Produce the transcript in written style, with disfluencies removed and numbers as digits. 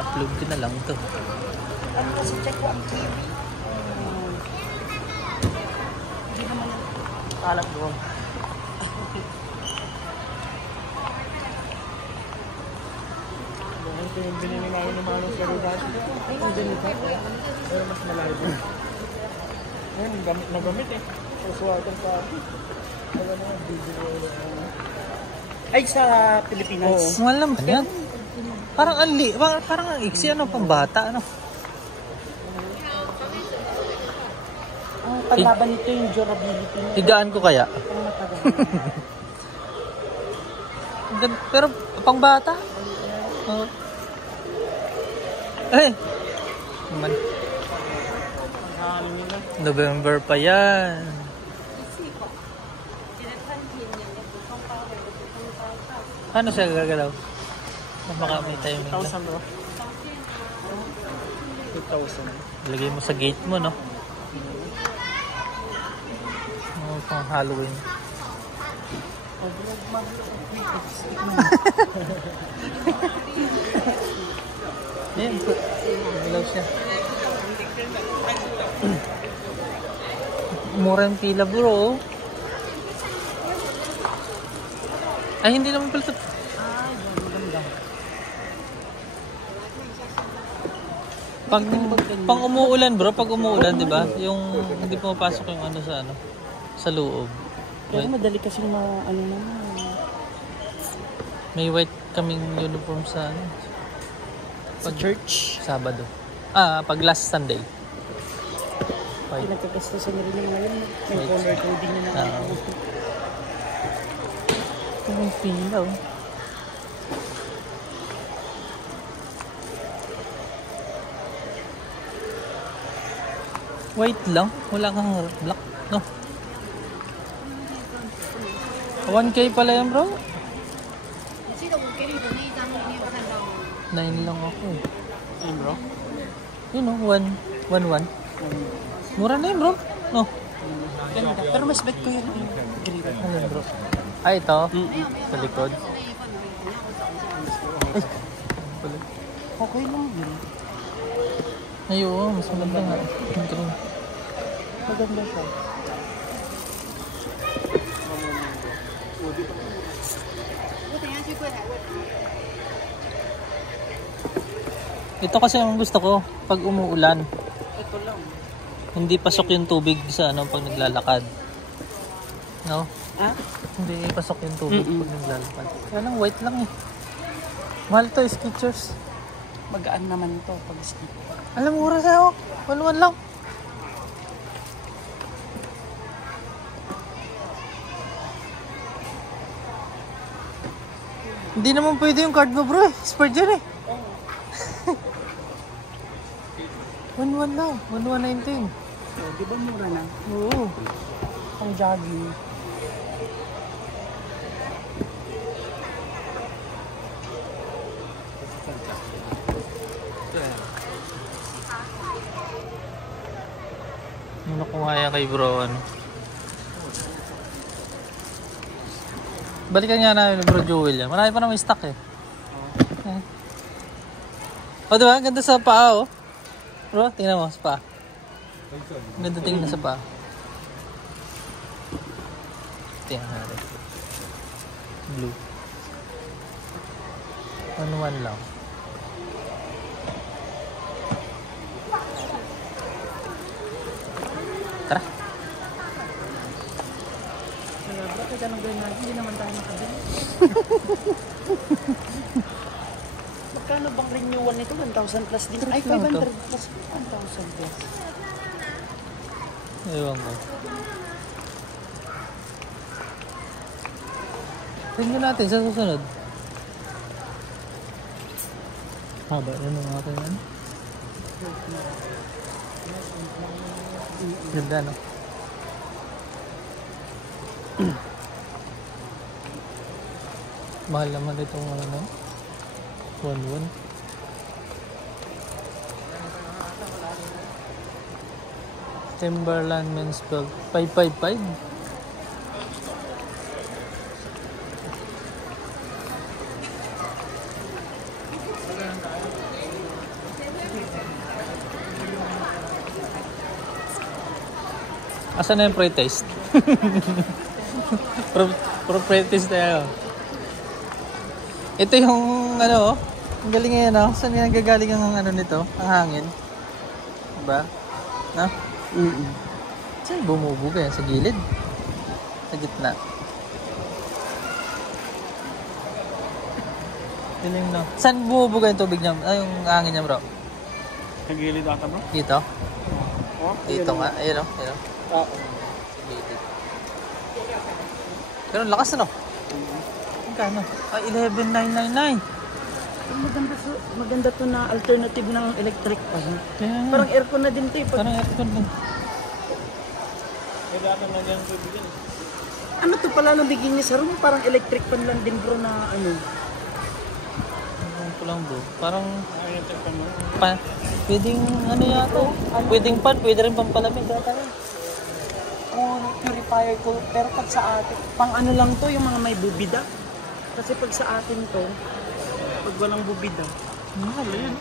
upload ko na lang to. Ano kasi check ko ang TV. Hindi naman alam ko. Ito yung binili namin ng mga karo dati. Ang ganito. Pero mas malayo. Ayun, gamit na gamit eh. Susuwagan sa akin. Wala na yung video. Ay, sa Pilipinas. Mahal naman yan. Parang parang ang iksi, ano, pambata, ano. Ang paglaban nito yung durability niya. Higaan ko kaya. Ang matagal. Pero pangbata. Oh. Eh. Naman. November pa yan. Ano siya gagalaw? Baka may timing na. 2,000 bro. 2,000. Lagay mo sa gate mo, no? Oh, pang Halloween. Ayan, gagalaw siya. Mura yung pila, bro. Ay, hindi naman pala ito. Pang umuulan, bro, pag umuulan, di ba? Yung hindi pumapasok yung ano sa loob. Pero madali kasing ano naman. May white kaming uniform sa Sa church. Sabado. Pag last Sunday. White. Pinagkagastusan na rin yung ngayon. May White. color coding na naman. Ito yung pila, oh. White lang? Wala kang black, no? 1K pala yan, bro? 9 lang ako. Ayun bro. Yun, no? 1. Mura na yun, bro. No? Ganda. Pero mas bet ko yun. Green. Ano yun, bro? Ito? Sa likod? Ay! Okay lang yun. Ay, oo. Mas maganda nga. Yung green. Maganda siya. Ito kasi ang gusto ko pag umuulan. Ito lang. Hindi pasok yung tubig sa pag naglalakad. No? Ah? Hindi pasok yung tubig pag naglalakad. Walang white lang eh. Mahal to, Skechers. Magaan naman ito pag skip. Alam, mura sa'yo. 1,1 lang. Hindi naman pwede yung card mo, bro. Expert dyan eh. 1,1 lang. 1,119. So, di ba mura na? Oo. Pang jogging. Ano kung kaya kay bro, ano? Balikan nga namin ni Bro Joel yan. Marami pa naman stock eh. O diba? Ganda sa paa oh. Bro, tingnan mo sa paa. Ganda tingnan sa paa. Tingnan natin. Blue. 1,1 lang. Tara. Bakit ka nang gawin natin? Hindi naman tayo makabili. Magkano bang renewal nito? 1,000 plus din. Ay, 500 plus. 1,000 plus. Ewan ko. Tingnan natin sa susunod. Haba, yun ang akin yan. Ganda, no? Mahal naman itong ano, 1,1. Timberland men's belt 555. Asan na yung pre-taste? Pre-taste tayo. Ito yung ano, ang galing ngayon, no? Saan nga gagaling ang ano nito? Ang hangin. Diba? No? Saan bumubuga yan? Sa gilid? Sa gitna? Galing, no? Saan bumubuga yung tubig niya? Ay, yung hangin niya, bro? Sa gilid ata bro? Dito? Oh, Dito nga. Ayun, no? Ayun, no? Ah, Sa gilid. Pero ang lakas, ano? Magkano? Ay, 11,999. Maganda to na alternative ng electric pan. Kaya nga. Parang aircon na din to eh. Parang aircon din. may data na dyan tubig yan. Ano to pala nung bigyan niya sa room? Parang electric pan lang din bro na ano. Ano ko lang, bro? Parang Ay, yung tagpan mo. pwedeng ano yata? Pwedeng pan, pwede rin pampalamig. Oh, purifier ko. Pero pag sa atin, pang ano lang to, yung mga may bubida. Kasi pag sa atin to, pag walang bubida, Mahal yun.